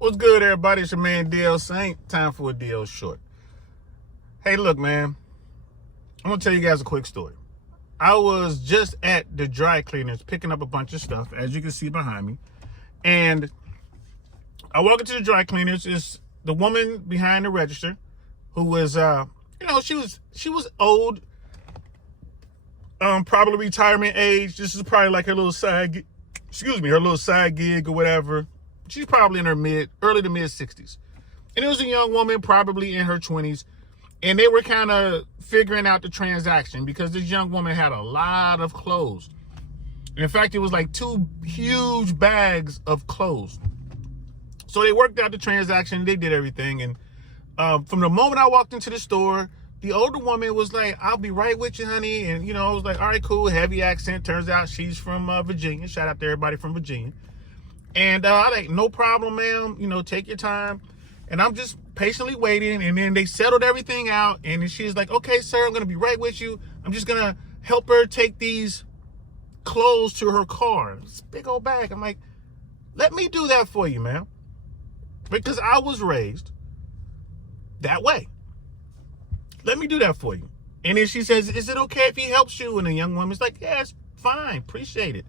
What's good, everybody? It's your man, DL Saint. Time for a DL Short. Hey, look, man. I'm going to tell you guys a quick story. I was just at the dry cleaners picking up a bunch of stuff, as you can see behind me. And I walk into the dry cleaners. It's the woman behind the register who was, she was old, probably retirement age. This is probably like her little side gig or whatever. She's probably in her early to mid 60s. And it was a young woman, probably in her 20s. And they were kind of figuring out the transaction because this young woman had a lot of clothes. In fact, it was like 2 huge bags of clothes. So they worked out the transaction. They did everything. And from the moment I walked into the store, the older woman was like, "I'll be right with you, honey." And, I was like, all right, cool. Heavy accent. Turns out she's from Virginia. Shout out to everybody from Virginia. And I like, "No problem, ma'am. Take your time." And I'm just patiently waiting. And then they settled everything out. And then she's like, "Okay, sir, I'm going to be right with you. I'm just going to help her take these clothes to her car." It's a big old bag. I'm like, let me do that for you, ma'am. Because I was raised that way. Let me do that for you. And then she says, "Is it okay if he helps you?" And the young woman's like, "Yeah, it's fine. Appreciate it."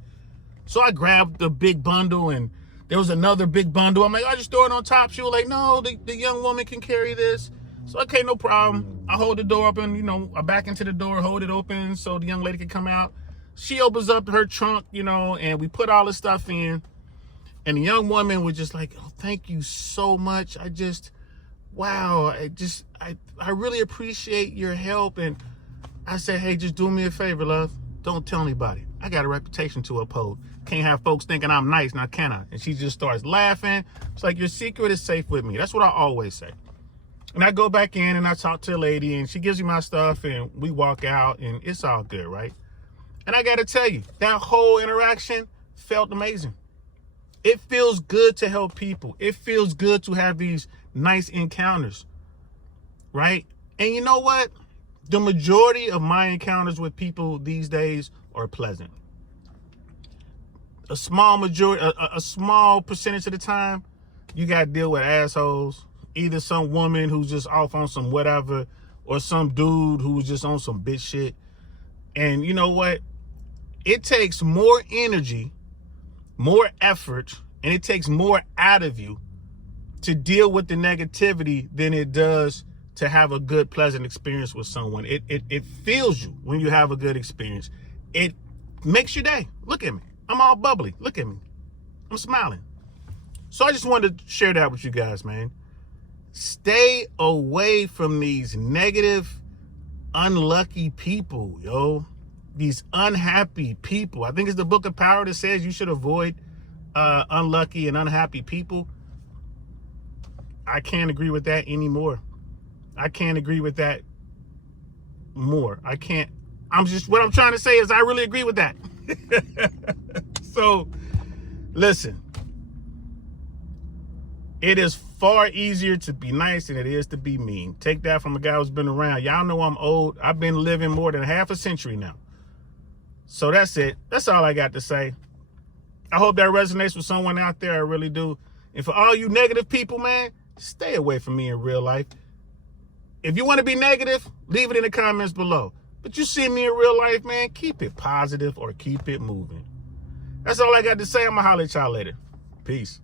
So I grabbed the big bundle, and there was another big bundle. I'm like, "I just throw it on top." She was like, "No, the young woman can carry this." So, okay, no problem. I hold the door open, I back into the door, hold it open so the young lady can come out. She opens up her trunk, and we put all the stuff in. And the young woman was just like, "Oh, thank you so much. Wow, I really appreciate your help." And I said, "Hey, just do me a favor, love. Don't tell anybody. I got a reputation to uphold. Can't have folks thinking I'm nice, now can I?" And she just starts laughing. It's like, "Your secret is safe with me." That's what I always say. And I go back in and I talk to the lady, and she gives me my stuff, and we walk out, and it's all good, right? And I got to tell you, that whole interaction felt amazing. It feels good to help people. It feels good to have these nice encounters, right? And you know what? The majority of my encounters with people these days are pleasant. A small percentage of the time, you got to deal with assholes. Either some woman who's just off on some whatever, or some dude who's just on some bitch shit. And you know what? It takes more energy, more effort, and it takes more out of you to deal with the negativity than it does to have a good, pleasant experience with someone. It feels you when you have a good experience. It makes your day. Look at me. I'm all bubbly. Look at me. I'm smiling. So I just wanted to share that with you guys, man. Stay away from these negative, unlucky people, yo. These unhappy people. I think it's the Book of Power that says you should avoid unlucky and unhappy people. I can't agree with that anymore. I can't agree with that more. I can't. What I'm trying to say is I really agree with that. So, listen. It is far easier to be nice than it is to be mean. Take that from a guy who's been around. Y'all know I'm old. I've been living more than half a century now. So that's it. That's all I got to say. I hope that resonates with someone out there. I really do. And for all you negative people, man, stay away from me in real life. If you want to be negative, leave it in the comments below. But you see me in real life, man, keep it positive or keep it moving. That's all I got to say. I'm going to holler at y'all later. Peace.